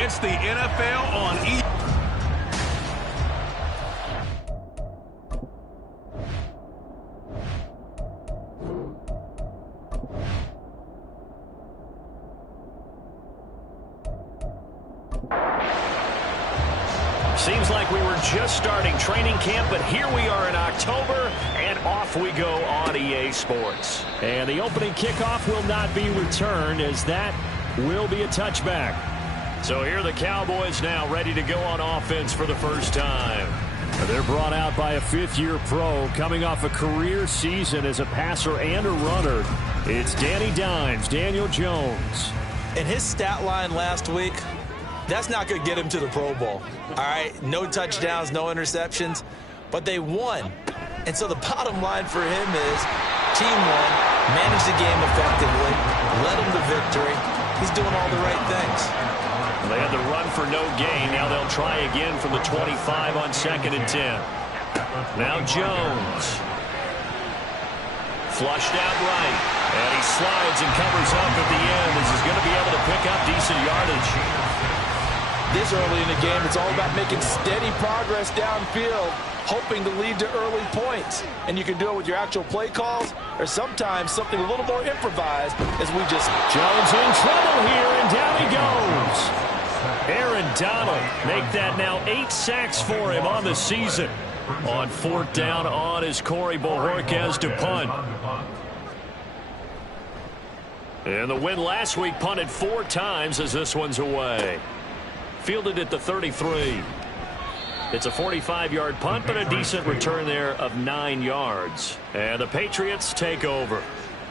It's the NFL on E! Seems like we were just starting training camp, but here we are in October, and off we go on EA Sports. And the opening kickoff will not be returned, as that will be a touchback. So here are the Cowboys now ready to go on offense for the first time. They're brought out by a fifth-year pro coming off a career season as a passer and a runner. It's Danny Dimes, Daniel Jones. And his stat line last week, that's not going to get him to the Pro Bowl. All right, no touchdowns, no interceptions, but they won. And so the bottom line for him is team won, managed the game effectively, led them to victory. He's doing all the right things. They had the run for no gain. Now they'll try again from the 25 on 2nd and 10. Now Jones. Flushed out right. And he slides and covers up at the end as he's going to be able to pick up decent yardage. This early in the game, it's all about making steady progress downfield, hoping to lead to early points. And you can do it with your actual play calls or sometimes something a little more improvised as we just... Jones in trouble here, and down he goes. Aaron Donald make that now 8 sacks for him on the season. On 4th down on is Corey Bojorquez to punt. And the win last week, punted 4 times as this one's away. Fielded at the 33. It's a 45-yard punt, but a decent return there of 9 yards. And the Patriots take over.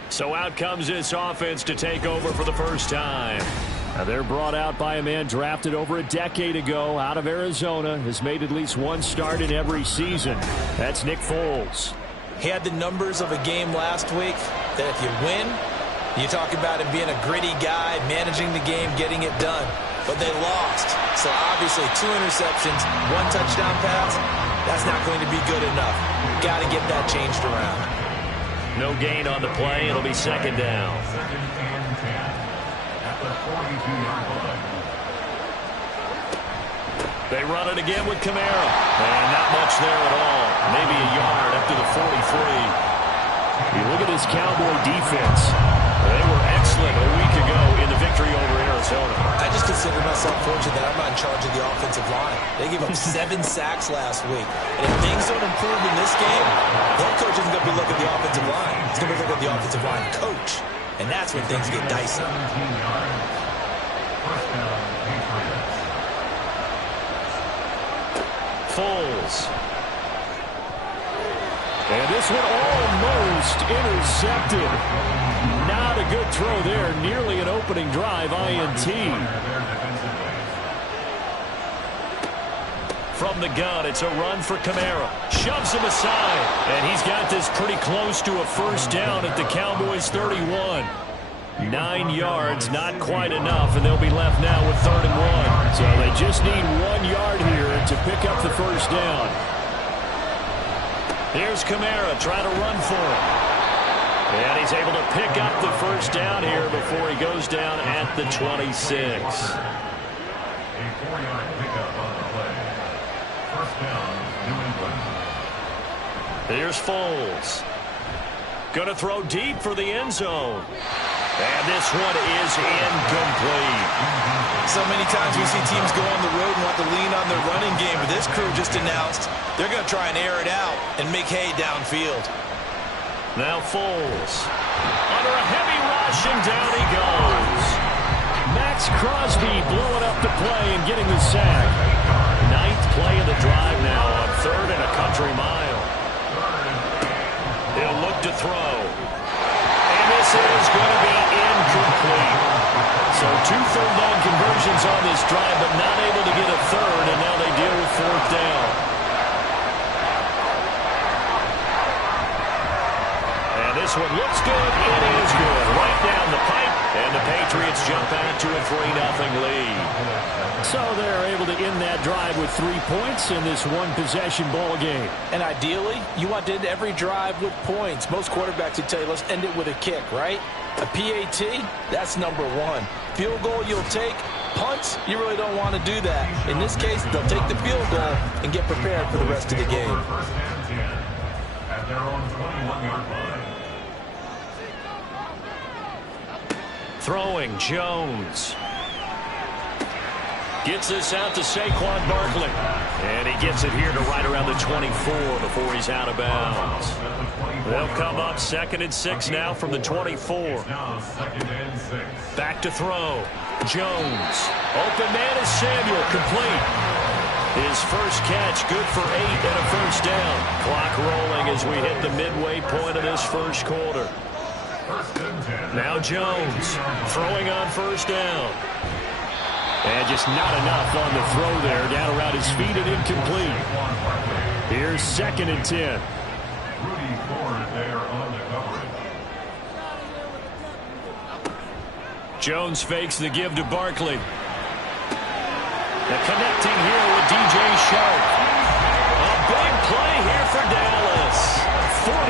So out comes this offense to take over for the first time. Now they're brought out by a man drafted over a decade ago out of Arizona. Has made at least one start in every season. That's Nick Foles. He had the numbers of a game last week that if you win, you talk about him being a gritty guy, managing the game, getting it done. But they lost. So obviously 2 interceptions, 1 touchdown pass, that's not going to be good enough. Got to get that changed around. No gain on the play. It'll be 2nd down. They run it again with Kamara. And not much there at all. Maybe a yard up to the 43. You look at this Cowboy defense. They were excellent a week ago in the victory over Arizona. I just consider myself fortunate that I'm not in charge of the offensive line. They gave up 7 sacks last week. And if things don't improve in this game, the head coach isn't going to be looking at the offensive line. He's going to be looking at the offensive line coach. And that's when things get dicey. Foles. And this one almost intercepted. Not a good throw there. Nearly an opening drive INT. From the gun, it's a run for Kamara. Shoves him aside. And he's got this pretty close to a first down at the Cowboys' 31. 9 yards, not quite enough, and they'll be left now with 3rd and 1. So they just need 1 yard here to pick up the first down. Here's Kamara trying to run for it. And he's able to pick up the first down here before he goes down at the 26. A 4-yard pickup on the play. First down, New England. Here's Foles. Going to throw deep for the end zone. And this one is incomplete. So many times we see teams go on the road and want to lean on their running game, but this crew just announced they're going to try and air it out and make hay downfield. Now Foles. Under a heavy rush, and down he goes. Max Crosby blowing up the play and getting the sack. 9th play of the drive now on 3rd and a country mile. He'll look to throw. And this is going to be incomplete. So 2 third-down conversions on this drive, but not able to get a third, and now they deal with 4th down. And this one looks good. It is good. Right down the pipe. And the Patriots jump out to a 3-0 lead. So they're able to end that drive with 3 points in this one-possession ball game. And ideally, you want to end every drive with points. Most quarterbacks would tell you, let's end it with a kick, right? A PAT, that's number one. Field goal you'll take. Punts, you really don't want to do that. In this case, they'll take the field goal and get prepared for the rest of the game. First and 10 at their own 21-yard line. Throwing, Jones. Gets this out to Saquon Barkley. And he gets it here to right around the 24 before he's out of bounds. They'll come up 2nd and 6 now from the 24. Back to throw. Jones. Open man is Samuel. Complete. His first catch good for 8 and a first down. Clock rolling as we hit the midway point of this first quarter. Now Jones throwing on first down. And just not enough on the throw there. Down around his feet and incomplete. Here's 2nd and 10. Rudy Ford there on the coverage. Jones fakes the give to Barkley. The connecting here with DJ Sharp. A big play here for Dallas. 41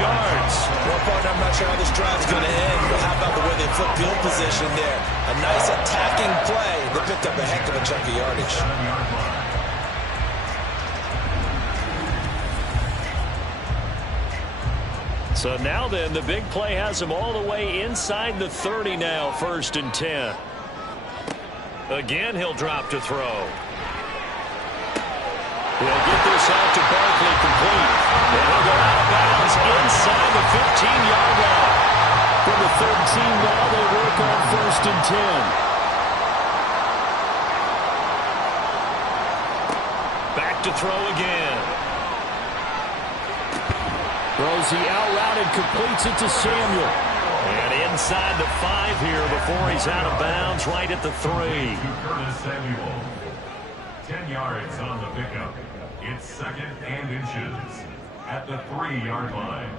yards. Well, partner, I'm not sure how this drive's going to end, but how about the way they flip field position there? A nice attacking play that picked up a heck of a chunk of yardage. So now then, the big play has him all the way inside the 30 now, 1st and 10. Again, he'll drop to throw. He'll get this out to Barkley, complete. And he'll go out of bounds inside the 15-yard line. From the 13 now, they work on 1st and 10. Back to throw again. Throws the out route and completes it to Samuel. And inside the 5 here before he's out of bounds, right at the 3. To Curtis Samuel. 10 yards on the pickup. It's 2nd and inches at the 3-yard line.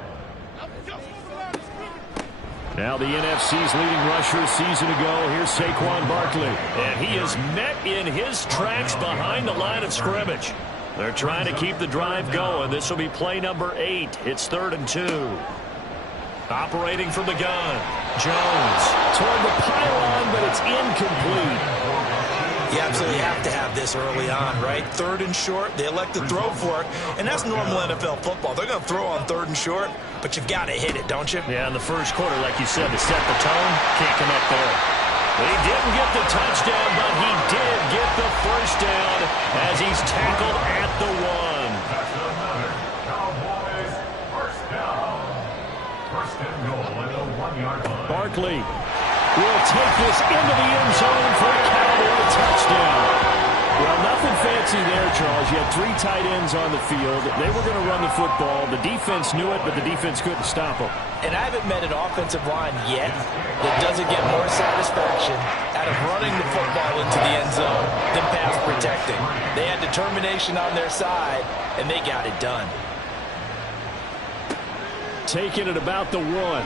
Now the NFC's leading rusher a season ago. Here's Saquon Barkley. And he is met in his tracks behind the line of scrimmage. They're trying to keep the drive going. This will be play number 8. It's 3rd and 2. Operating from the gun. Jones. Toward the pylon, but it's incomplete. You absolutely have to have this early on, right? 3rd and short, they elect to throw for it, and that's normal NFL football. They're going to throw on 3rd and short, but you've got to hit it, don't you? Yeah, in the first quarter, like you said, to set the tone, can't connect there. He didn't get the touchdown, but he did get the first down as he's tackled at the 1. That's another Cowboys first down. First and goal at the 1-yard line. Barkley will take this into the end zone for a Cowboy touchdown. Well, nothing fancy there, Charles. You had 3 tight ends on the field. They were going to run the football. The defense knew it, but the defense couldn't stop them. And I haven't met an offensive line yet that doesn't get more satisfaction out of running the football into the end zone than pass protecting. They had determination on their side, and they got it done. Taking it about the 1.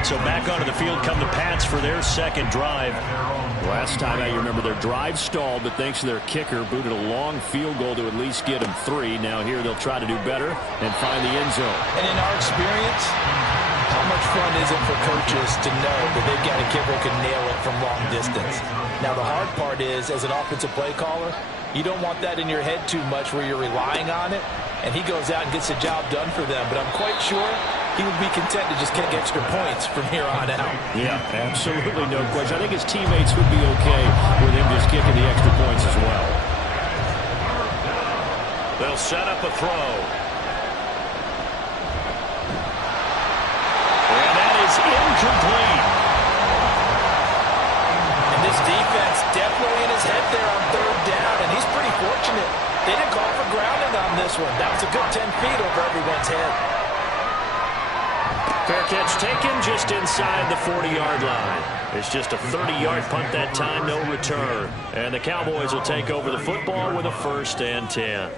So back onto the field come the Pats for their second drive. Last time I remember their drive stalled, but thanks to their kicker, booted a long field goal to at least get them 3. Now here they'll try to do better and find the end zone. And in our experience, how much fun is it for coaches to know that they've got a kicker who can nail it from long distance? Now the hard part is, as an offensive play caller, you don't want that in your head too much where you're relying on it, and he goes out and gets the job done for them. But I'm quite sure he would be content to just kick extra points from here on out. Yeah, absolutely no question. I think his teammates would be okay with him just kicking the extra points as well. They'll set up a throw. And that is incomplete. And this defense definitely in his head there on 3rd down, and he's pretty fortunate. They didn't call for grounding on this one. That was a good 10 feet over everyone's head. Fair catch taken just inside the 40-yard line. It's just a 30-yard punt that time, no return. And the Cowboys will take over the football with a 1st and 10.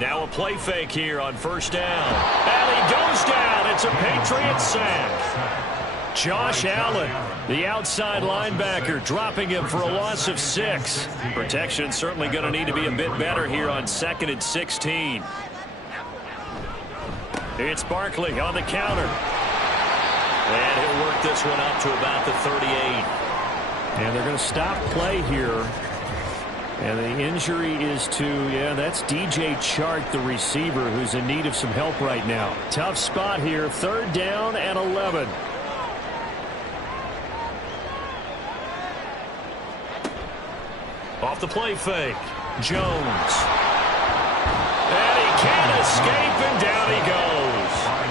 Now a play fake here on first down. And he goes down. It's a Patriots sack. Josh Allen, the outside linebacker, dropping him for a loss of 6. Protection certainly going to need to be a bit better here on 2nd and 16. It's Barkley on the counter. And he'll work this one up to about the 38. And they're going to stop play here. And the injury is to, that's DJ Chark, the receiver, who's in need of some help right now. Tough spot here, 3rd down and 11. Off the play fake, Jones. And he can't escape, and down he goes.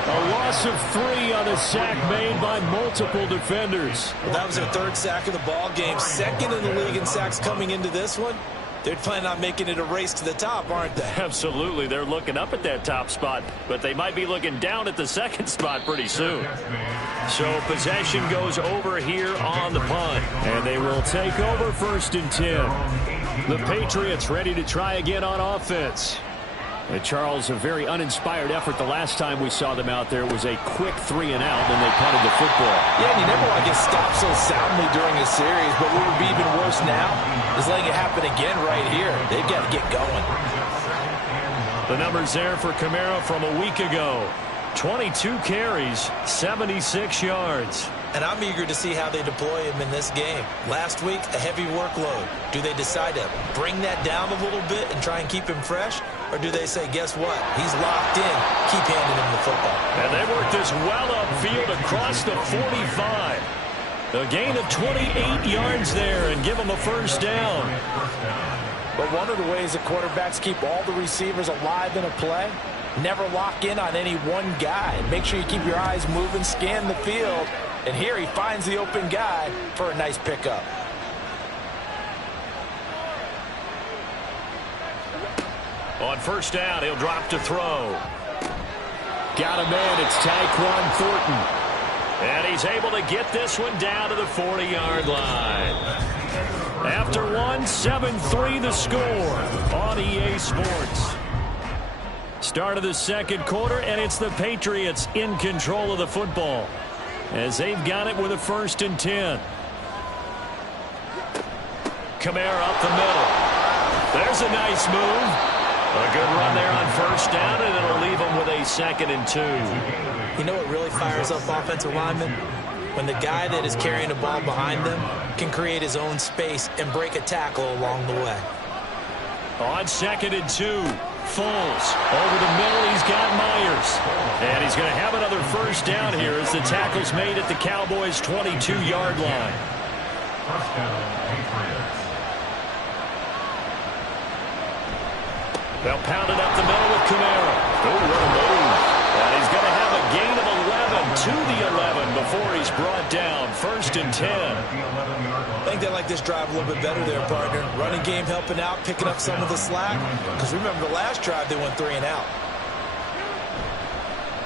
A loss of 3 on a sack made by multiple defenders. Well, that was their 3rd sack of the ball game. 2nd in the league in sacks coming into this one. They're planning on making it a race to the top, aren't they? Absolutely. They're looking up at that top spot, but they might be looking down at the 2nd spot pretty soon. So possession goes over here on the punt. And they will take over 1st and 10. The Patriots ready to try again on offense. Charles, a very uninspired effort the last time we saw them out there. It was a quick 3 and out, and they punted the football. Yeah, and you never want to get stopped so soundly during a series, but what would be even worse now is letting it happen again right here. They've got to get going. The numbers there for Kamara from a week ago. 22 carries, 76 yards. And I'm eager to see how they deploy him in this game. Last week, a heavy workload. Do they decide to bring that down a little bit and try and keep him fresh? Or do they say, guess what? He's locked in. Keep handing him the football. And they work this well upfield across the 45. A gain of 28 yards there and give him a 1st down. But one of the ways that quarterbacks keep all the receivers alive in a play, never lock in on any one guy. Make sure you keep your eyes moving, scan the field. And here he finds the open guy for a nice pickup. On 1st down, he'll drop to throw. Got a man. It's Tyquan Thornton. And he's able to get this one down to the 40-yard line. After one, 7-3 the score on EA Sports. Start of the 2nd quarter, and it's the Patriots in control of the football as they've got it with a 1st and 10. Kamara up the middle. There's a nice move. A good run there on 1st down, and it'll leave them with a 2nd and 2. You know what really fires up offensive linemen? When the guy that is carrying the ball behind them can create his own space and break a tackle along the way. On 2nd and 2, Foles over the middle. He's got Myers. And he's going to have another 1st down here as the tackle's made at the Cowboys' 22-yard line. First down, Patriots. They'll pound it up the middle with Kamara. Oh, what a move. And he's going to have a gain of 11 to the 11 before he's brought down. 1st and 10. I think they like this drive a little bit better there, partner. Running game helping out, picking up some of the slack. Because remember the last drive, they went 3 and out.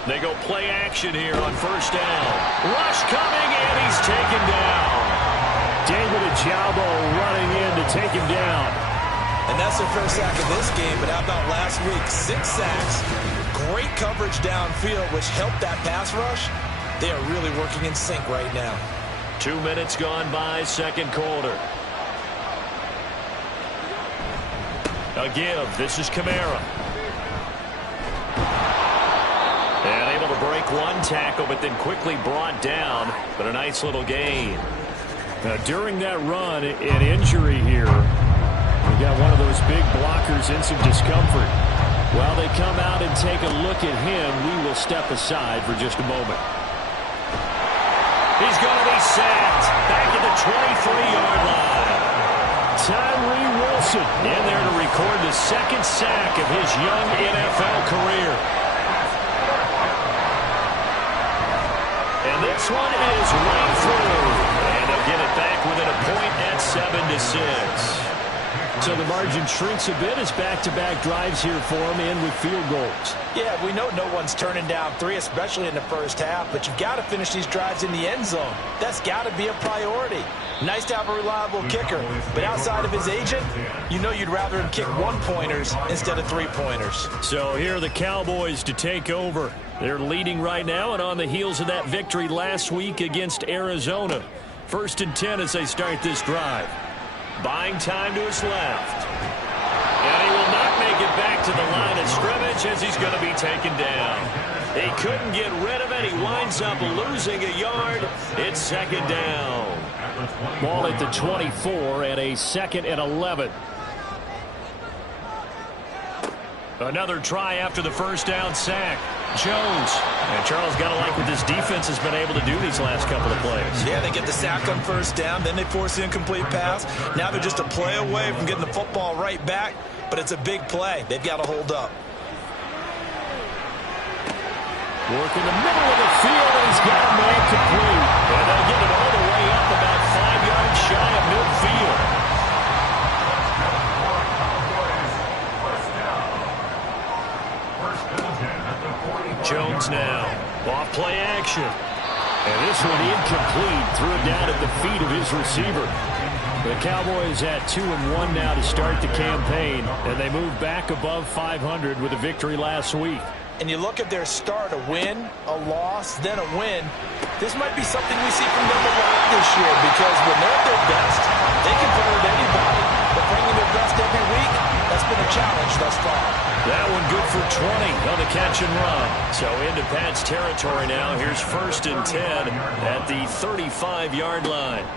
They go play action here on 1st down. Rush coming, and he's taken down. David Ojabo running in to take him down. And that's their 1st sack of this game, but how about last week? 6 sacks, great coverage downfield, which helped that pass rush. They are really working in sync right now. 2 minutes gone by, 2nd quarter. A give. This is Kamara. And able to break one tackle, but then quickly brought down. But a nice little gain. During that run, an injury here. We got one of those big blockers in some discomfort. While they come out and take a look at him, we will step aside for just a moment. He's going to be sacked back at the 23-yard line. Tyree Wilson in there to record the 2nd sack of his young NFL career. And this one is right through. And they'll get it back within a point at 7-6. So the margin shrinks a bit as back-to-back drives here for him and with field goals. Yeah, we know no one's turning down 3, especially in the first half, but you've got to finish these drives in the end zone. That's got to be a priority. Nice to have a reliable kicker, but outside of his agent, you know you'd rather him kick 1-pointers instead of 3-pointers. So here are the Cowboys to take over. They're leading right now and on the heels of that victory last week against Arizona. 1st and 10 as they start this drive. Buying time to his left. And he will not make it back to the line of scrimmage as he's going to be taken down. He couldn't get rid of it. He winds up losing a yard. It's 2nd down. Ball at the 24 and a 2nd and 11. Another try after the first down sack. Jones. And Charles, got to like what this defense has been able to do these last couple of plays. Yeah, they get the sack on first down, then they force the incomplete pass. Now they're just a play away from getting the football right back, but it's a big play. They've got to hold up. Work in the middle of the field, and he's got a man complete. And they'll get it all the way up about 5 yards shy of midfield. Jones now. Off play action. And this one incomplete. Threw it down at the feet of his receiver. The Cowboys at 2-1 now to start the campaign. And they move back above 500 with a victory last week. And you look at their start, a win, a loss, then a win. This might be something we see from them a lot this year, because when they're at their best, they can put hurt anybody. But bringing their best every week, that's been a challenge thus far. That one good for 20 on the catch and run. So into Pat's territory now. Here's 1st and 10 at the 35-yard line.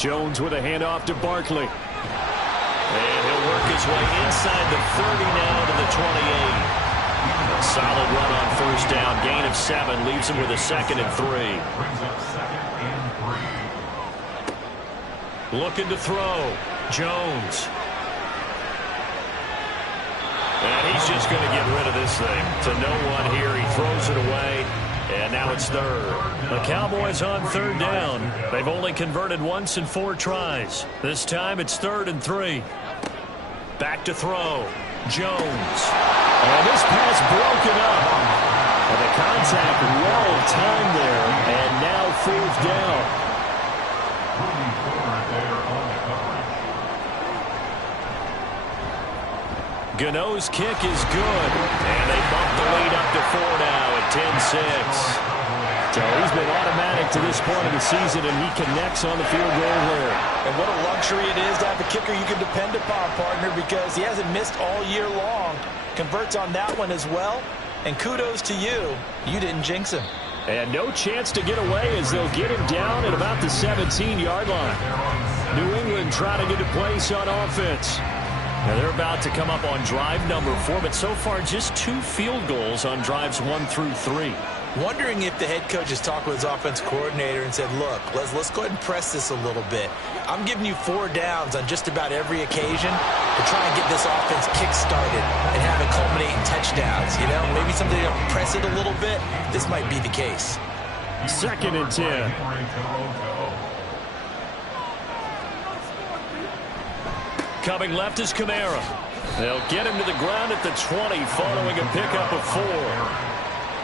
Jones with a handoff to Barkley. And he'll work his way inside the 30 now to the 28. A solid run on first down. Gain of 7 leaves him with a 2nd and 3. Brings up 2nd and 3. Looking to throw. Jones. And he's just going to get rid of this thing. To no one here. He throws it away. And now it's 3rd. The Cowboys on 3rd down. They've only converted once in 4 tries. This time it's 3rd and 3. Back to throw. Jones. And this pass broken up. And the contact well timed there. And now 4th down. Moving forward there on the coverage. Gano's kick is good. And they bump the lead up to 4 now at 10-6. So he's been automatic to this point of the season, and he connects on the field goal there. And what a luxury it is to have a kicker you can depend upon, partner, because he hasn't missed all year long. Converts on that one as well. And kudos to you. You didn't jinx him. And no chance to get away as they'll get him down at about the 17-yard line. New England trying to get a place on offense. Now they're about to come up on drive number 4, but so far just 2 field goals on drives 1 through 3. Wondering if the head coach has talked with his offense coordinator and said, look, let's go ahead and press this a little bit. I'm giving you 4 downs on just about every occasion to try and get this offense kick-started and have it culminate in touchdowns. You know, maybe something to press it a little bit. This might be the case. 2nd and 10. Coming left is Kamara. They'll get him to the ground at the 20 following a pickup of 4.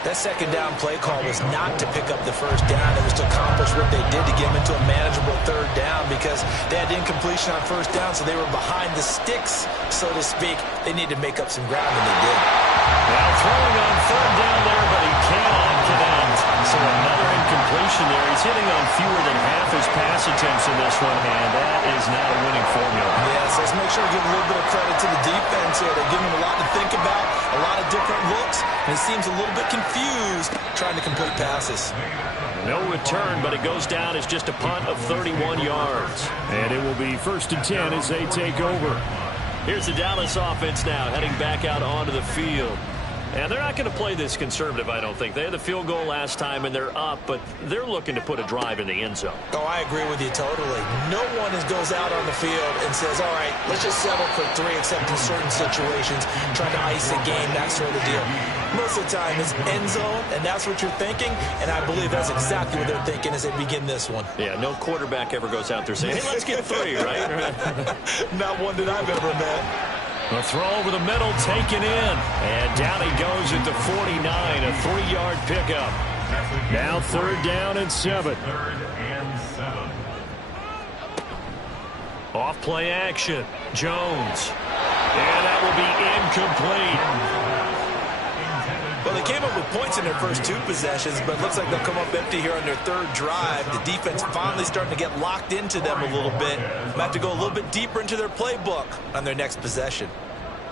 That 2nd down play call was not to pick up the 1st down. It was to accomplish what they did to get them into a manageable 3rd down, because they had incompletion on 1st down, so they were behind the sticks, so to speak. They needed to make up some ground, and they did. Now throwing on 3rd down there, but he cannot connect. So another incompletion there. He's hitting on fewer than half his pass attempts in this one, and that is not a winning formula. Yeah, so let's make sure to give a little bit of credit to the defense here. They're giving him a lot to think about, a lot of different looks, and he seems a little bit confused trying to complete passes. No return, but it goes down as just a punt of 31 yards. And it will be 1st and 10 as they take over. Here's the Dallas offense now heading back out onto the field. And they're not going to play this conservative, I don't think. They had the field goal last time, and they're up, but they're looking to put a drive in the end zone. Oh, I agree with you totally. No one goes out on the field and says, all right, let's just settle for 3, except in certain situations, trying to ice a game, that sort of deal. Most of the time, it's end zone, and that's what you're thinking, and I believe that's exactly what they're thinking as they begin this one. Yeah, no quarterback ever goes out there saying, hey, let's get 3, right? Not one that I've ever met. The throw over the middle taken in. And down he goes at the 49, a 3-yard pickup. Now 3rd down and 7. 3rd and 7. Off play action. Jones. And that will be incomplete. Well, they came up with points in their first 2 possessions, but it looks like they'll come up empty here on their 3rd drive. The defense finally starting to get locked into them a little bit. Might have to go a little bit deeper into their playbook on their next possession.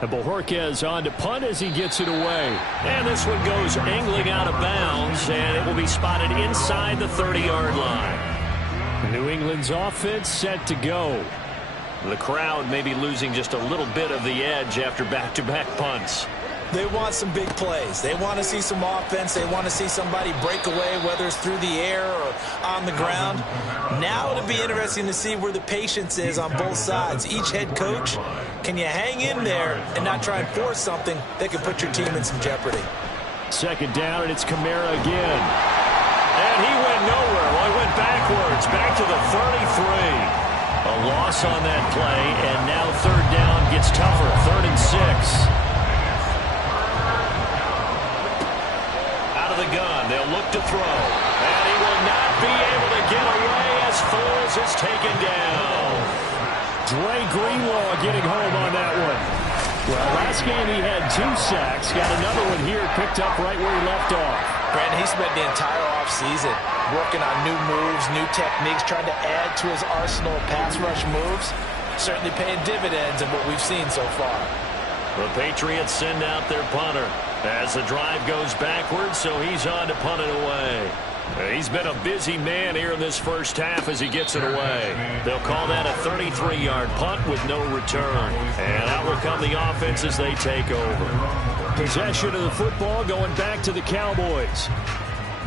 And Bojorquez on to punt as he gets it away. And this one goes angling out of bounds, and it will be spotted inside the 30-yard line. New England's offense set to go. The crowd may be losing just a little bit of the edge after back-to-back punts. They want some big plays. They want to see some offense. They want to see somebody break away, whether it's through the air or on the ground. Now it'll be interesting to see where the patience is on both sides. Each head coach, can you hang in there and not try and force something that could put your team in some jeopardy? 2nd down, and it's Kamara again. And he went nowhere. Well, he went backwards, back to the 33. A loss on that play, and now 3rd down gets tougher, 3rd and 6. The gun. They'll look to throw. And he will not be able to get away as Foles is taken down. Dre Greenlaw getting home on that one. Well, last game he had 2 sacks. Got another one here picked up right where he left off. Brandon, he spent the entire offseason working on new moves, new techniques, trying to add to his arsenal of pass rush moves. Certainly paying dividends in what we've seen so far. The Patriots send out their punter as the drive goes backwards, so he's on to punt it away. He's been a busy man here in this first half as he gets it away. They'll call that a 33-yard punt with no return. And out will come the offense as they take over. Possession of the football going back to the Cowboys.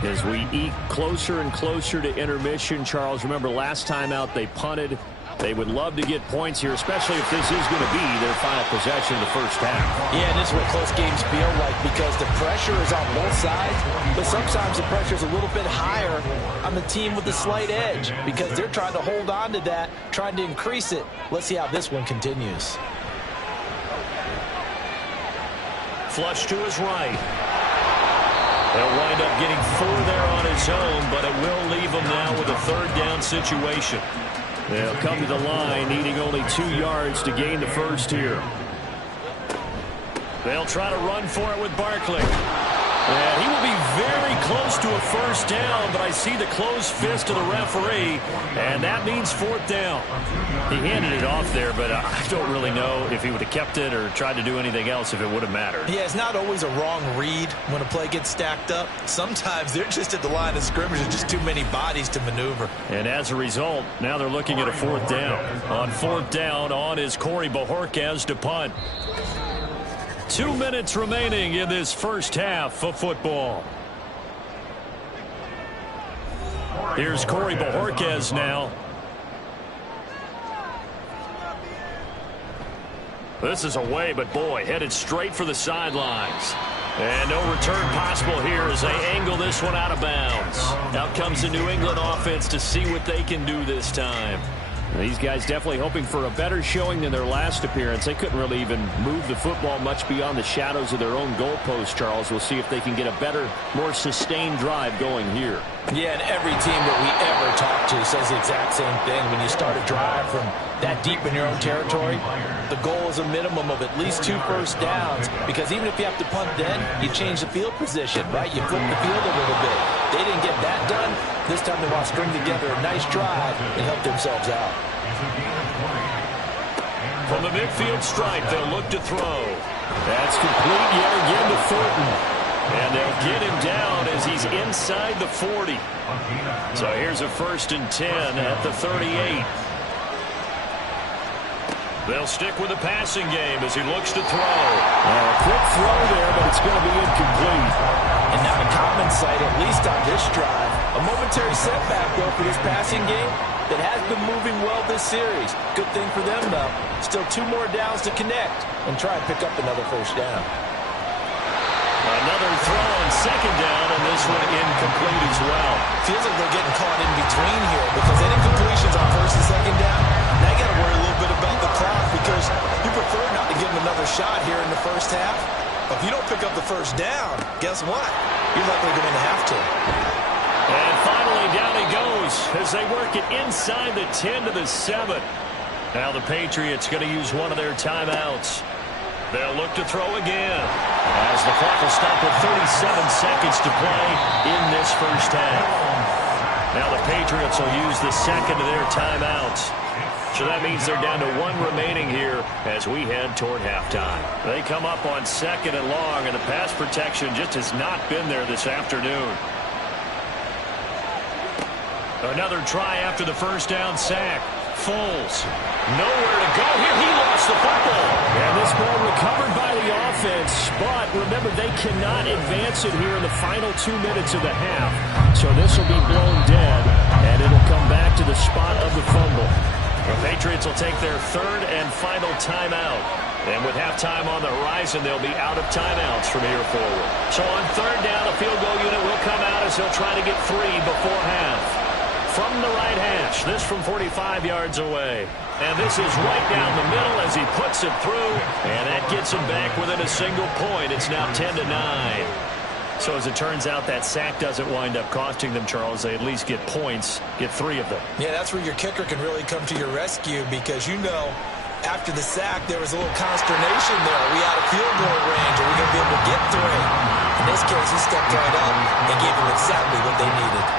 As we eke closer and closer to intermission, Charles, remember last time out they punted. They would love to get points here, especially if this is going to be their final possession in the first half. Yeah, and this is what close games feel like because the pressure is on both sides, but sometimes the pressure is a little bit higher on the team with the slight edge because they're trying to hold on to that, trying to increase it. Let's see how this one continues. Flush to his right. He'll wind up getting 4 there on his own, but it will leave him now with a 3rd down situation. They'll come to the line, needing only 2 yards to gain the first here. They'll try to run for it with Barkley. And he will be very close to a first down, but I see the closed fist of the referee, and that means 4th down. He handed it off there, but I don't really know if he would have kept it or tried to do anything else if it would have mattered. Yeah, it's not always a wrong read when a play gets stacked up. Sometimes they're just at the line of scrimmage. There's just too many bodies to maneuver. And as a result, now they're looking at a 4th down. On 4th down, on is Corey Bojorquez to punt. 2 minutes remaining in this first half of football. Here's Corey Bojorquez now. This is away, but boy, headed straight for the sidelines. And no return possible here as they angle this one out of bounds. Out comes the New England offense to see what they can do this time. These guys definitely hoping for a better showing than their last appearance. They couldn't really even move the football much beyond the shadows of their own goalpost, Charles. We'll see if they can get a better, more sustained drive going here. Yeah, and every team that we ever talk to says the exact same thing. When you start a drive from that deep in your own territory, the goal is a minimum of at least 2 first downs, because even if you have to punt then, you change the field position, right? You flip the field a little bit. They didn't get that done. This time they want to string together a nice drive and help themselves out. From the midfield stripe, they'll look to throw. That's complete yet again to Thornton. And they'll get him down as he's inside the 40. So here's a 1st and 10 at the 38. They'll stick with the passing game as he looks to throw. A quick throw there, but it's going to be incomplete. And not a common sight, at least on this drive. A momentary setback, though, for this passing game that has been moving well this series. Good thing for them, though. Still 2 more downs to connect and try and pick up another first down. Another throw on second down, and this one incomplete as well. Feels like they're getting caught in between here because any completions on first and second down, now you got to worry a little bit about the clock because you prefer not to give them another shot here in the first half. But if you don't pick up the first down, guess what? You're likely going to have to. And finally, down he goes as they work it inside the 10 to the 7. Now the Patriots going to use one of their timeouts. They'll look to throw again as the clock will stop with 37 seconds to play in this first half. Now the Patriots will use the second of their timeouts. So that means they're down to 1 remaining here as we head toward halftime. They come up on second and long, and the pass protection just has not been there this afternoon. Another try after the first down sack. Foles, nowhere to go here. He lost the football. And this ball recovered by the offense, but remember, they cannot advance it here in the final 2 minutes of the half. So this will be blown dead, and it'll come back to the spot of the fumble. The Patriots will take their 3rd and final timeout. And with halftime on the horizon, they'll be out of timeouts from here forward. So on 3rd down, a field goal unit will come out as they'll try to get 3 before half. From the right hash, this from 45 yards away. And this is right down the middle as he puts it through. And that gets him back within a single point. It's now 10 to 9. So as it turns out, that sack doesn't wind up costing them, Charles. They at least get points, get 3 of them. Yeah, that's where your kicker can really come to your rescue because you know after the sack there was a little consternation there. Are we out of field goal range? Are we going to be able to get 3? In this case, he stepped right up and gave them exactly what they needed.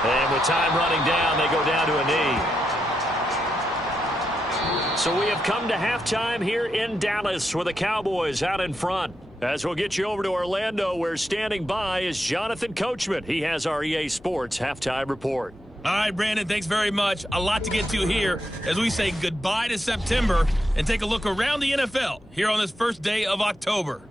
And with time running down, they go down to a knee. So we have come to halftime here in Dallas with the Cowboys out in front. As we'll get you over to Orlando, where standing by is Jonathan Coachman. He has our EA Sports halftime report. All right, Brandon, thanks very much. A lot to get to here as we say goodbye to September and take a look around the NFL here on this first day of October.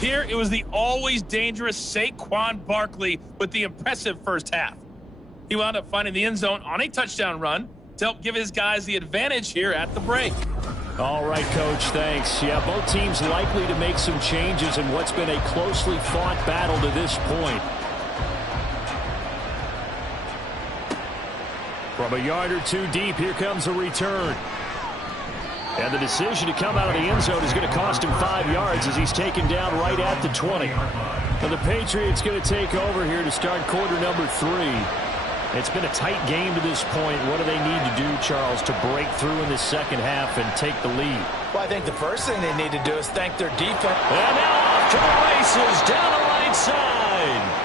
Here, it was the always dangerous Saquon Barkley with the impressive first half. He wound up finding the end zone on a touchdown run to help give his guys the advantage here at the break. All right, Coach, thanks. Yeah, both teams likely to make some changes in what's been a closely fought battle to this point. From a yard or 2 deep, here comes a return. And the decision to come out of the end zone is going to cost him 5 yards as he's taken down right at the 20. And the Patriots going to take over here to start quarter number 3. It's been a tight game to this point. What do they need to do, Charles, to break through in the second half and take the lead? Well, I think the first thing they need to do is thank their defense. And now off to the races down the right side.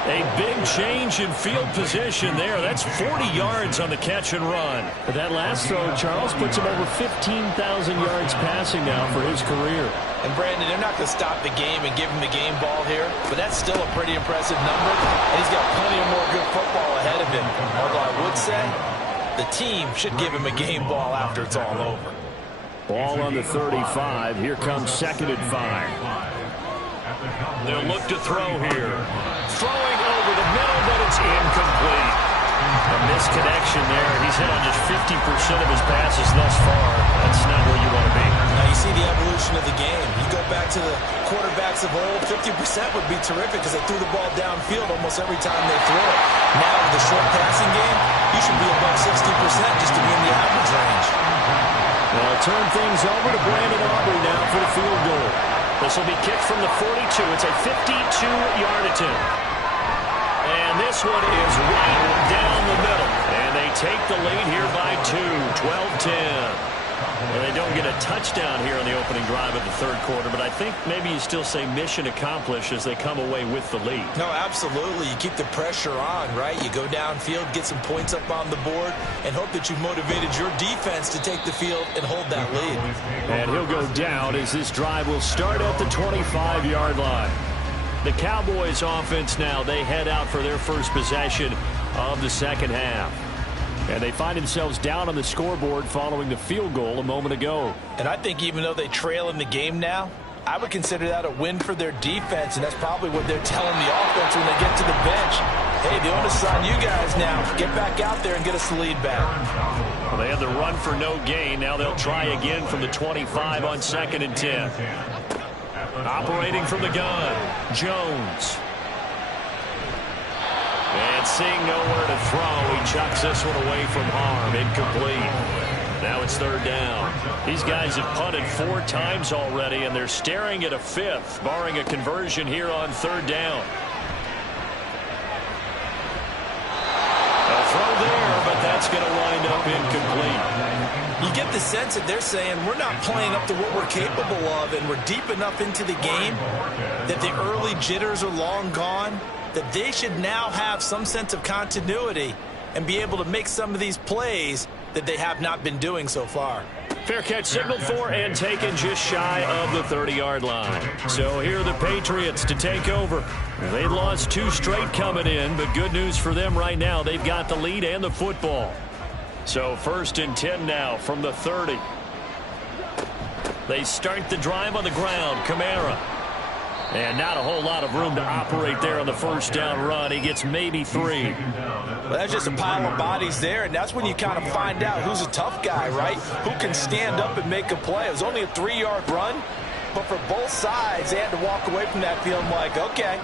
A big change in field position there. That's 40 yards on the catch and run. But that last throw, Charles, puts him over 15,000 yards passing now for his career. And Brandon, they're not going to stop the game and give him the game ball here, but that's still a pretty impressive number, and he's got plenty of more good football ahead of him. Although I would say the team should give him a game ball after it's all over. Ball on the 35. Here comes 2nd and 5. They'll look to throw here. Throwing over the middle, but it's incomplete. A misconnection there. He's hit on just 50% of his passes thus far. That's not where you want to be. Now you see the evolution of the game. You go back to the quarterbacks of old, 50% would be terrific because they threw the ball downfield almost every time they threw it. Now with the short passing game, you should be above 60% just to be in the average range. Well, turn things over to Brandon Aubrey now for the field goal. This will be kicked from the 42. It's a 52-yard attempt. And this one is right down the middle. And they take the lead here by 2, 12-10. Well, they don't get a touchdown here on the opening drive of the third quarter, but I think maybe you still say mission accomplished as they come away with the lead. No, absolutely. You keep the pressure on, right? You go downfield, get some points up on the board, and hope that you've motivated your defense to take the field and hold that lead. And he'll go down as this drive will start at the 25-yard line. The Cowboys offense now, they head out for their first possession of the second half. And they find themselves down on the scoreboard following the field goal a moment ago. And I think even though they trail in the game now, I would consider that a win for their defense, and that's probably what they're telling the offense when they get to the bench. Hey, the onus is on you guys now. Get back out there and get us the lead back. Well, they had the run for no gain. Now they'll try again from the 25 on 2nd and 10. Operating from the gun, Jones. And seeing nowhere to throw, he chucks this one away from harm. Incomplete. Now it's 3rd down. These guys have punted 4 times already, and they're staring at a 5th, barring a conversion here on 3rd down. A throw there, but that's going to wind up incomplete. You get the sense that they're saying we're not playing up to what we're capable of, and we're deep enough into the game that the early jitters are long gone, that they should now have some sense of continuity and be able to make some of these plays that they have not been doing so far. Fair catch signaled for and taken just shy of the 30-yard line. So here are the Patriots to take over. They lost 2 straight coming in, but good news for them right now. They've got the lead and the football. So 1st and 10 now from the 30. They start the drive on the ground. Kamara. And not a whole lot of room to operate there on the 1st down run. He gets maybe 3. Well, that's just a pile of bodies there, and that's when you kind of find out who's a tough guy, right? Who can stand up and make a play. It was only a 3-yard run, but for both sides, they had to walk away from that feeling like, okay,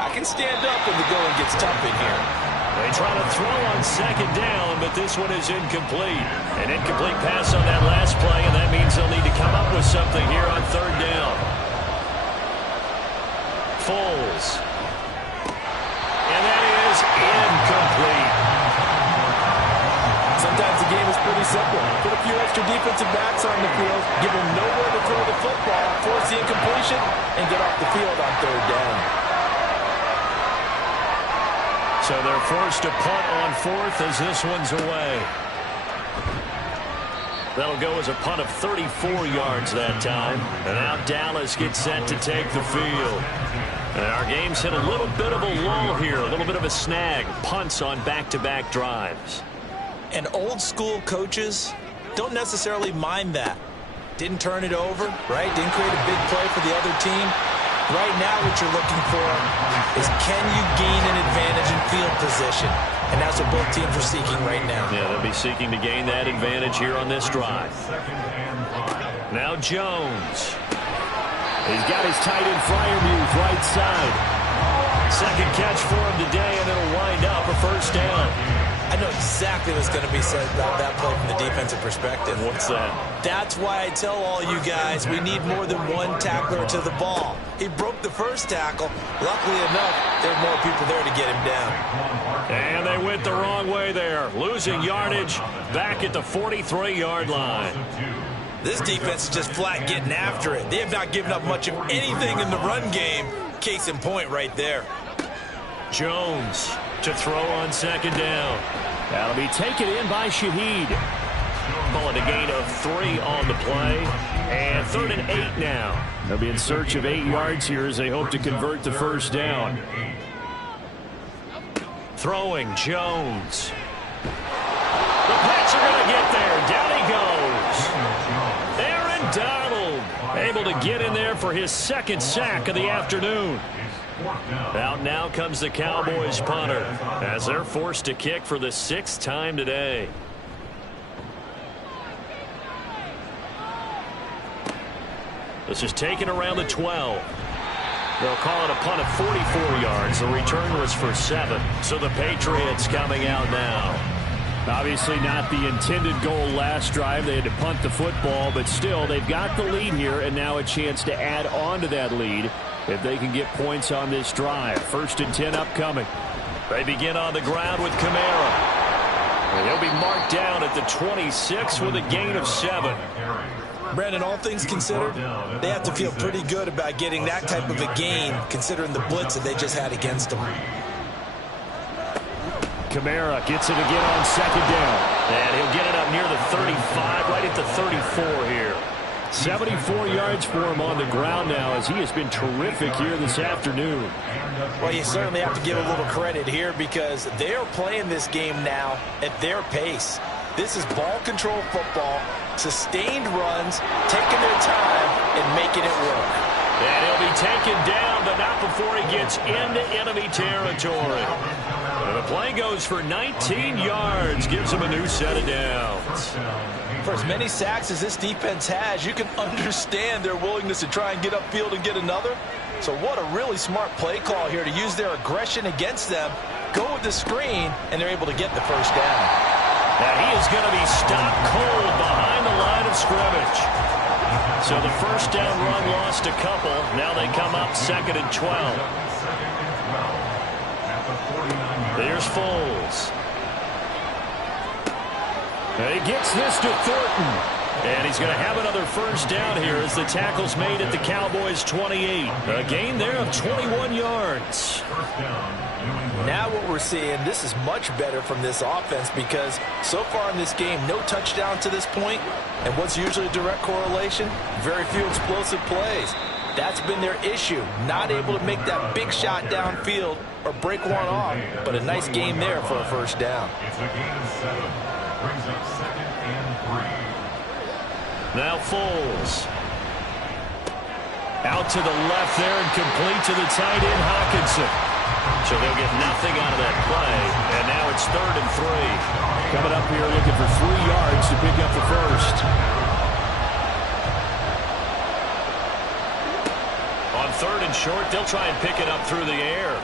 I can stand up when the going gets tough in here. They try to throw on 2nd down, but this one is incomplete. An incomplete pass on that last play, and that means they'll need to come up with something here on 3rd down. Foles. And that is incomplete. Sometimes the game is pretty simple. Put a few extra defensive backs on the field, give them nowhere to throw the football, force the incompletion, and get off the field on 3rd down. So they're forced to punt on 4th as this one's away. That'll go as a punt of 34 yards that time. And now Dallas gets set to take the field. And our game's hit a little bit of a lull here, a little bit of a snag. Punts on back-to-back drives. And old school coaches don't necessarily mind that. Didn't turn it over, right? Didn't create a big play for the other team. Right now what you're looking for is can you gain an advantage in field position? And that's what both teams are seeking right now. Yeah, they'll be seeking to gain that advantage here on this drive. Now Jones. He's got his tight end Freiermuth right side. 2nd catch for him today, and it'll wind up a 1st down. I know exactly what's going to be said about that play from the defensive perspective. What's that? That's why I tell all you guys we need more than one tackler to the ball. He broke the 1st tackle. Luckily enough, there are more people there to get him down. And they went the wrong way there. Losing yardage back at the 43-yard line. This defense is just flat getting after it. They have not given up much of anything in the run game. Case in point right there. Jones to throw on 2nd down. That'll be taken in by Shaheed. Calling a gain of 3 on the play. And 3rd and 8 now. They'll be in search of 8 yards here as they hope to convert the 1st down. Throwing Jones. The Pats are going to get there. Down he goes. Aaron Donald able to get in there for his 2nd sack of the afternoon. Out now comes the Cowboys punter as they're forced to kick for the 6th time today. This is taken around the 12. They'll call it a punt of 44 yards. The return was for 7. So the Patriots coming out now. Obviously not the intended goal last drive. They had to punt the football, but still they've got the lead here and now a chance to add on to that lead if they can get points on this drive. 1st and 10 upcoming. They begin on the ground with Kamara. And he'll be marked down at the 26 with a gain of 7. Brandon, all things considered, they have to feel pretty good about getting that type of a gain considering the blitz that they just had against them. Kamara gets it again on 2nd down. And he'll get it up near the 35, right at the 34 here. 74 yards for him on the ground now as he has been terrific here this afternoon. Well, you certainly have to give a little credit here because they are playing this game now at their pace. This is ball control football, sustained runs, taking their time and making it work. And he'll be taken down, but not before he gets into enemy territory. And the play goes for 19 yards, gives him a new set of downs. For as many sacks as this defense has, you can understand their willingness to try and get upfield and get another. So what a really smart play call here to use their aggression against them, go with the screen, and they're able to get the first down. And he is going to be stopped cold behind the line of scrimmage. So the first down run lost a couple. Now they come up 2nd and 12. There's Foles. And he gets this to Thornton. And he's going to have another first down here as the tackle's made at the Cowboys' 28. A gain there of 21 yards. Now what we're seeing, this is much better from this offense because so far in this game, no touchdown to this point. And what's usually a direct correlation? Very few explosive plays. That's been their issue. Not able to make that big shot downfield or break one off. But a nice game there for a first down. It's a gain of 7. Brings up 2nd and 3. Now Foles. Out to the left there and complete to the tight end, Hawkinson. So they'll get nothing out of that play. And now it's 3rd and 3. Coming up here looking for 3 yards to pick up the first. On 3rd and short, they'll try and pick it up through the air.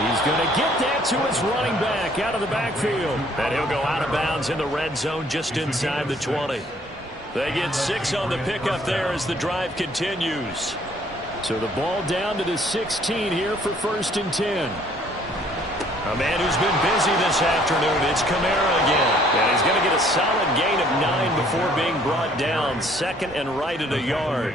He's going to get that to his running back out of the backfield. And he'll go out of bounds in the red zone just inside the 20. They get 6 on the pickup there as the drive continues. So the ball down to the 16 here for 1st and 10. A man who's been busy this afternoon, it's Kamara again. And he's going to get a solid gain of 9 before being brought down. 2nd and right at a yard.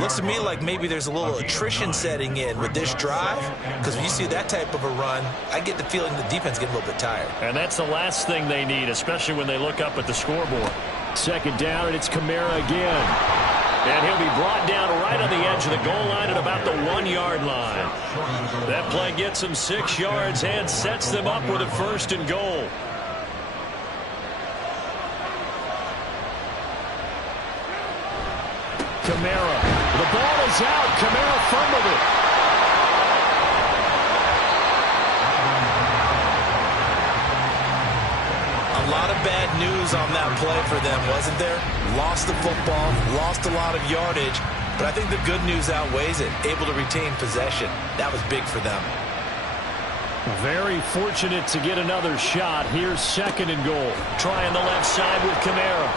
Looks to me like maybe there's a little attrition setting in with this drive because when you see that type of a run, I get the feeling the defense getting a little bit tired. And that's the last thing they need, especially when they look up at the scoreboard. 2nd down, and it's Kamara again. And he'll be brought down right on the edge of the goal line at about the 1-yard line. That play gets them 6 yards and sets them up with a 1st and goal. Kamara. The ball is out. Kamara fumbled it. A lot of bad news on that play for them, wasn't there? Lost the football, lost a lot of yardage, but I think the good news outweighs it. Able to retain possession. That was big for them. Very fortunate to get another shot. Here's 2nd and goal. Trying the left side with Kamara.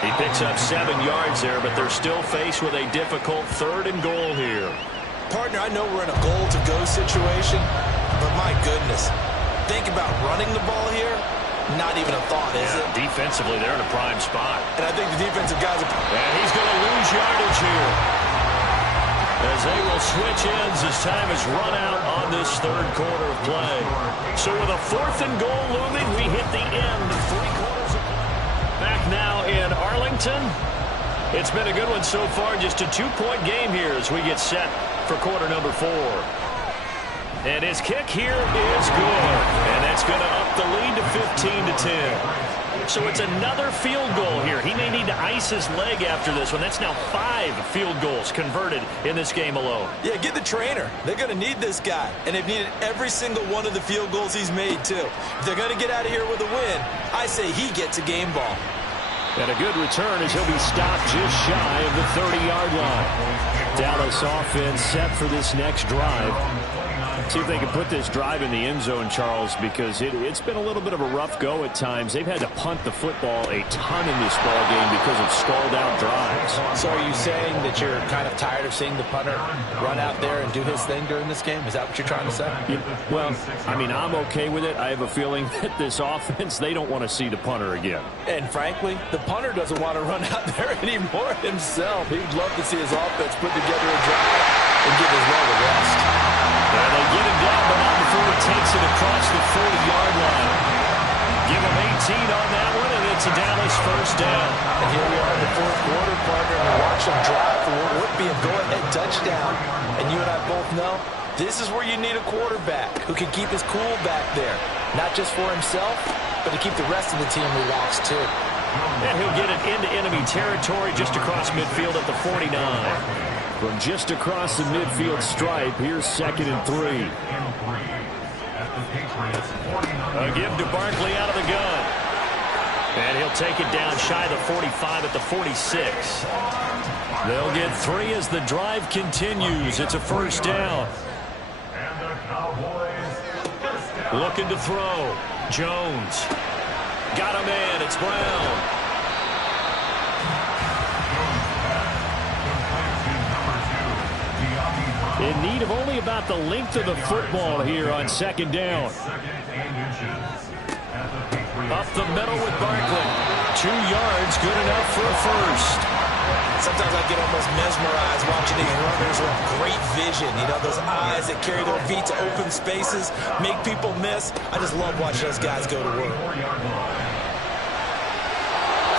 He picks up 7 yards there, but they're still faced with a difficult 3rd and goal here. Partner, I know we're in a goal-to-go situation, but my goodness. Think about running the ball here. Not even a thought, is it? Defensively, they're in a prime spot. And I think the defensive guys are... And he's going to lose yardage here. As they will switch ends as time is run out on this 3rd quarter of play. So with a 4th and goal looming, we hit the end of 3 quarters of play. Back now in Arlington. It's been a good one so far. Just a 2-point game here as we get set for quarter number 4. And his kick here is good. And that's going to up the lead to 15-10. So it's another field goal here. He may need to ice his leg after this one. That's now 5 field goals converted in this game alone. Yeah, get the trainer. They're going to need this guy. And they've needed every single one of the field goals he's made, too. If they're going to get out of here with a win, I say he gets a game ball. And a good return as he'll be stopped just shy of the 30-yard line. Dallas offense set for this next drive. See if they can put this drive in the end zone, Charles, because it's been a little bit of a rough go at times. They've had to punt the football a ton in this ball game because of stalled-out drives. So are you saying that you're kind of tired of seeing the punter run out there and do his thing during this game? Is that what you're trying to say? Yeah, well, I mean, I'm okay with it. I have a feeling that this offense, they don't want to see the punter again. And frankly, the punter doesn't want to run out there anymore himself. He'd love to see his offense put together a drive and give his leg a rest. And they get him down, but not before he takes it across the 40-yard line. Give him 18 on that one, and it's a Dallas first down. And here we are in the fourth quarter, partner, and we watch them drive for what would be a go-ahead touchdown. And you and I both know this is where you need a quarterback who can keep his cool back there, not just for himself, but to keep the rest of the team relaxed too. And he'll get it into enemy territory just across midfield at the 49. From just across the midfield stripe, here's 2nd and 3. A give to Barkley out of the gun. And he'll take it down shy of the 45 at the 46. They'll get 3 as the drive continues. It's a first down. Looking to throw. Jones. Got a man. It's Brown. In need of only about the length of the football here on 2nd down. Up the middle with Barkley. 2 yards, good enough for a first. Sometimes I get almost mesmerized watching these runners with great vision. You know, those eyes that carry their feet to open spaces, make people miss. I just love watching those guys go to work.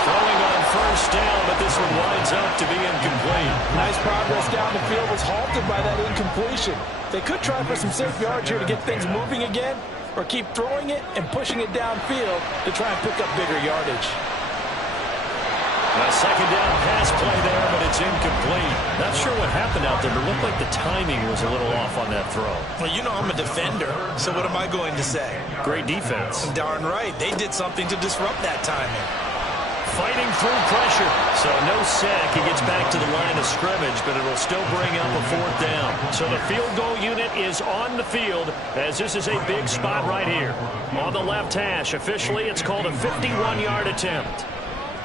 Throwing on first down, but this one winds up to be incomplete. Nice progress down the field was halted by that incompletion. They could try for some safe yards here to get things moving again, or keep throwing it and pushing it downfield to try and pick up bigger yardage. A 2nd down pass play there, but it's incomplete. Not sure what happened out there, but it looked like the timing was a little off on that throw. Well, you know I'm a defender, so what am I going to say? Great defense. Darn right. They did something to disrupt that timing. Fighting through pressure. So no sack. He gets back to the line of scrimmage, but it'll still bring up a 4th down. So the field goal unit is on the field as this is a big spot right here. On the left hash, officially it's called a 51-yard attempt.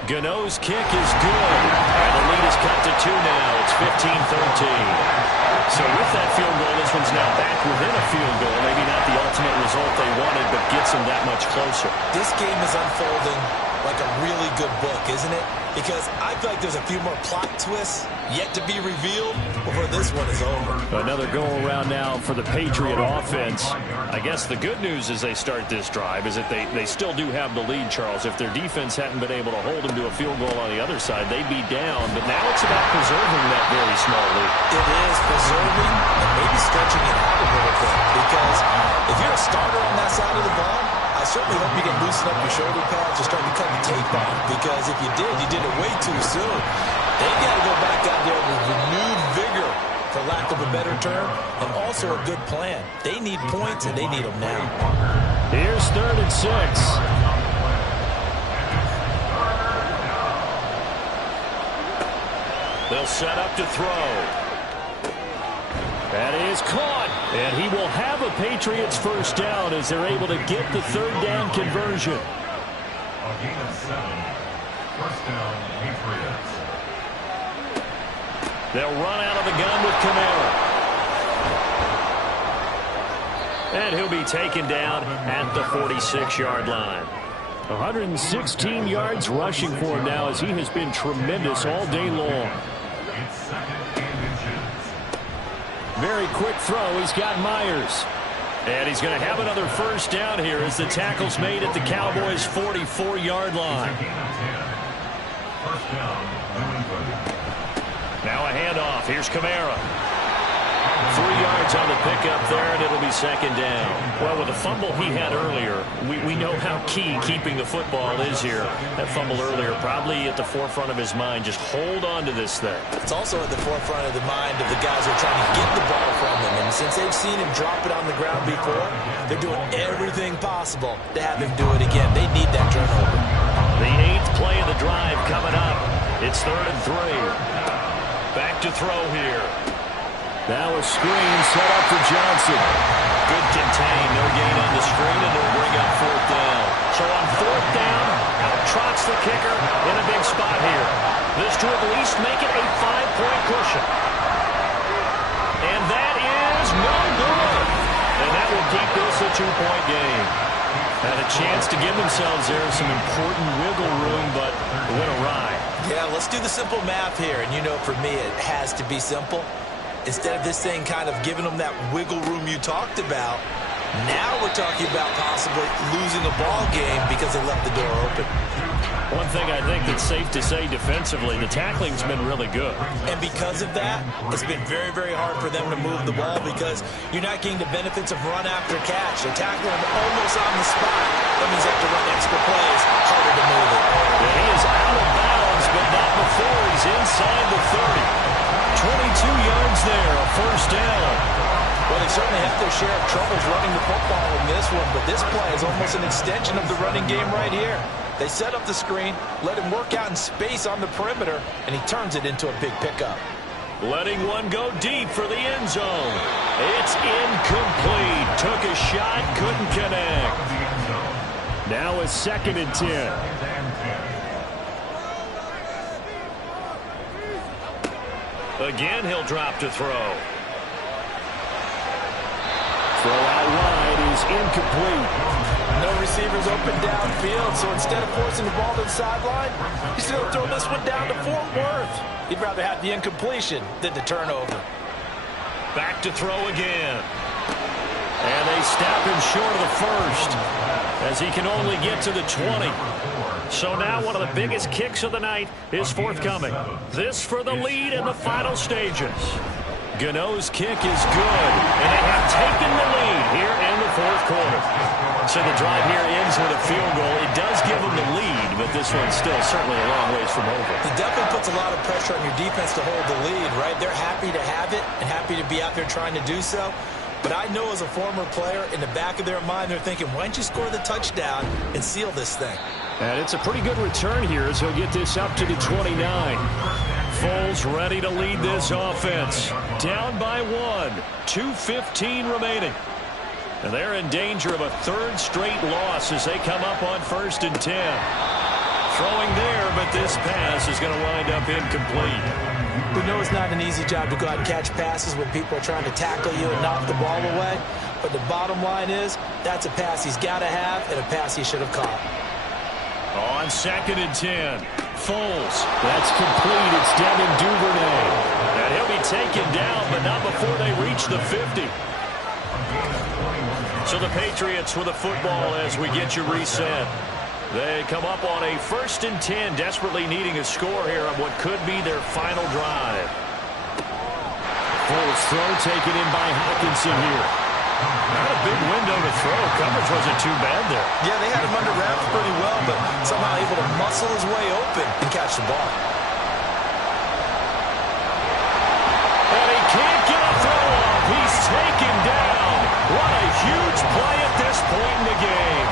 Gano's kick is good. And the lead is cut to 2 now. It's 15-13. So with that field goal, this one's now back within a field goal. Maybe not the ultimate result they wanted, but gets them that much closer. This game is unfolding like a really good book, isn't it? Because I feel like there's a few more plot twists yet to be revealed before this one is over. Another go-around now for the Patriot offense. I guess the good news as they start this drive is that they still do have the lead, Charles. If their defense hadn't been able to hold them to a field goal on the other side, they'd be down. But now it's about preserving that very small lead. It is preserving and maybe stretching it out a little bit. Because if you're a starter on that side of the ball, I certainly hope you can loosen up your shoulder pads and start to cut the tape off. Because if you did it way too soon. They've got to go back out there with renewed vigor, for lack of a better term, and also a good plan. They need points, and they need them now. Here's 3rd and 6. They'll set up to throw. That is caught. And he will have a Patriots first down as they're able to get the 3rd down conversion. A gain of 7. First down, Patriots. They'll run out of the gun with Kamara. And he'll be taken down at the 46-yard line. 116 yards rushing for him now as he has been tremendous all day long. It's 2nd and inches. Very quick throw. He's got Myers. And he's going to have another first down here as the tackle's made at the Cowboys' 44-yard line. It's a gain of 10. First down, New England. Now a handoff. Here's Kamara. 3 yards on the pickup there, and it'll be 2nd down. Well, with the fumble he had earlier, we know how key keeping the football is here. That fumble earlier probably at the forefront of his mind. Just hold on to this thing. It's also at the forefront of the mind of the guys who are trying to get the ball from him. And since they've seen him drop it on the ground before, they're doing everything possible to have him do it again. They need that turnover. The 8th play of the drive coming up. It's 3rd and 3. Back to throw here. Now a screen set up for Johnson. Good contain. No gain on the screen, and they'll bring up fourth down. So on fourth down, out trots the kicker in a big spot here. This to at least make it a 5-point cushion. And that is no good. And that will keep this a 2-point game. Had a chance to give themselves there some important wiggle room, but it went awry. Yeah, let's do the simple math here. And you know, for me, it has to be simple. Instead of this thing kind of giving them that wiggle room you talked about, now we're talking about possibly losing a ball game because they left the door open. One thing I think that's safe to say defensively, the tackling's been really good. And because of that, it's been very, very hard for them to move the ball because you're not getting the benefits of run after catch. They're tackling them almost on the spot. That means they have to run extra plays, harder to move it. Yeah, he is out of bounds, but not before he's inside the 30. 22 yards there, a first down. Well, they certainly have their share of troubles running the football in this one, but this play is almost an extension of the running game right here. They set up the screen, let him work out in space on the perimeter, and he turns it into a big pickup. Letting one go deep for the end zone. It's incomplete. Took a shot, couldn't connect. Now a 2nd and 10. Again, he'll drop to throw. Throw out wide is incomplete. No receivers open downfield, so instead of forcing the ball to the sideline, he's going to throw this one down to Fort Worth. He'd rather have the incompletion than the turnover. Back to throw again. And they stop him short of the first, as he can only get to the 20. So now one of the biggest kicks of the night is forthcoming. This for the lead in the final stages. Gano's kick is good, and they have taken the lead here in the fourth quarter. So the drive here ends with a field goal. It does give them the lead, but this one's still certainly a long ways from over. It definitely puts a lot of pressure on your defense to hold the lead, right? They're happy to have it and happy to be out there trying to do so. But I know as a former player, in the back of their mind, they're thinking, why don't you score the touchdown and seal this thing? And it's a pretty good return here as he'll get this up to the 29. Foles ready to lead this offense. Down by 1. 2:15 remaining. And they're in danger of a 3rd straight loss as they come up on 1st and 10. Throwing there, but this pass is going to wind up incomplete. We know it's not an easy job to go out and catch passes when people are trying to tackle you and knock the ball away. But the bottom line is, that's a pass he's got to have and a pass he should have caught. On 2nd and 10. Foles. That's complete. It's Devin Duvernay. And he'll be taken down, but not before they reach the 50. So the Patriots with the football as we get you reset. They come up on a 1st and 10, desperately needing a score here on what could be their final drive. Foles throw taken in by Hawkinson here. Not a big window to throw. Coverage wasn't too bad there. Yeah, they had him under wraps pretty well, but somehow able to muscle his way open and catch the ball. And he can't get a throw off. He's taken down. What a huge play at this point in the game.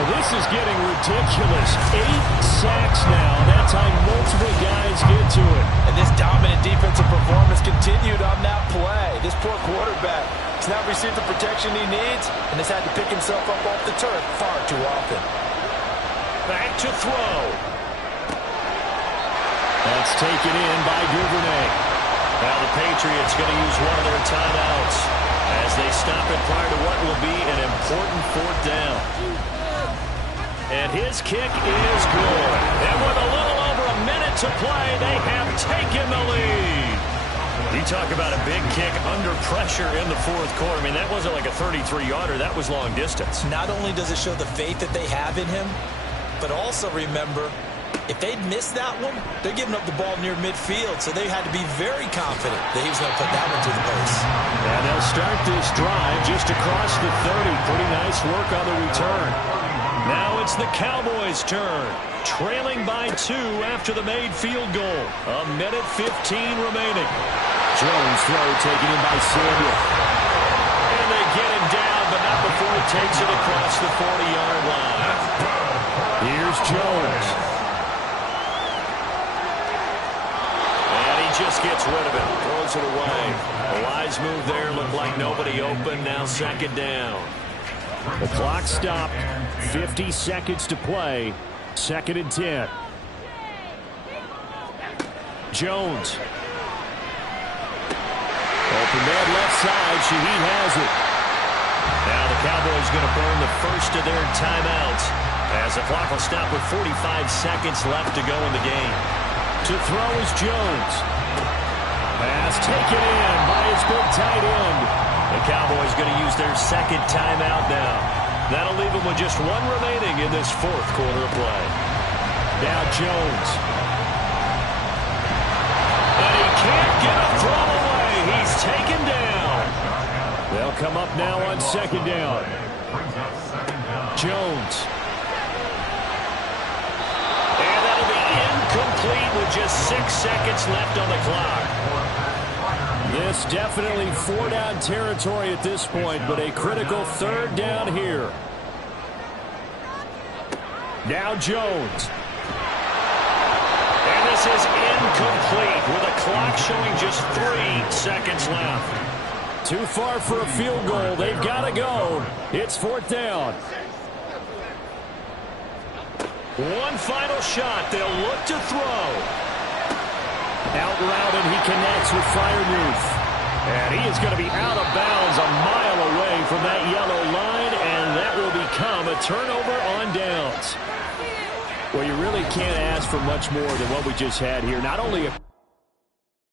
Well, this is getting ridiculous. 8 sacks now. That's how multiple guys get to it. And this dominant defensive performance continued on that play. This poor quarterback has not received the protection he needs and has had to pick himself up off the turf far too often. Back to throw. That's taken in by Duvernay. Now the Patriots going to use one of their timeouts as they stop it prior to what will be an important 4th down. And his kick is good. And with a little over a minute to play, they have taken the lead. You talk about a big kick under pressure in the fourth quarter. I mean, that wasn't like a 33-yarder. That was long distance. Not only does it show the faith that they have in him, but also remember, if they'd missed that one, they're giving up the ball near midfield, so they had to be very confident that he was going to put that one to the post. And they'll start this drive just across the 30. Pretty nice work on the return. Now it's the Cowboys' turn, trailing by 2 after the made field goal. 1:15 remaining. Jones throw taken in by Samuel. And they get him down, but not before he takes it across the 40-yard line. Here's Jones. And he just gets rid of it. Throws it away. A wise move there. Looked like nobody open. Now second down. The clock stopped. 50 seconds to play. 2nd and 10. Jones. Open man left side. Shaheed has it. Now the Cowboys going to burn the first of their timeouts as the clock will stop with 45 seconds left to go in the game. To throw is Jones. Pass taken in by his big tight end. The Cowboys going to use their second timeout now. That'll leave them with just one remaining in this 4th quarter of play. Now Jones. And he can't get a throw away. He's taken down. They'll come up now on 2nd down. Jones. And that'll be incomplete with just 6 seconds left on the clock. This definitely 4-down territory at this point, but a critical 3rd down here. Now Jones. And this is incomplete with a clock showing just 3 seconds left. Too far for a field goal. They've got to go. It's 4th down. One final shot. They'll look to throw. Out route, and he connects with Freiermuth. And he is going to be out of bounds a mile away from that yellow line, and that will become a turnover on downs. Well, you really can't ask for much more than what we just had here. Not only a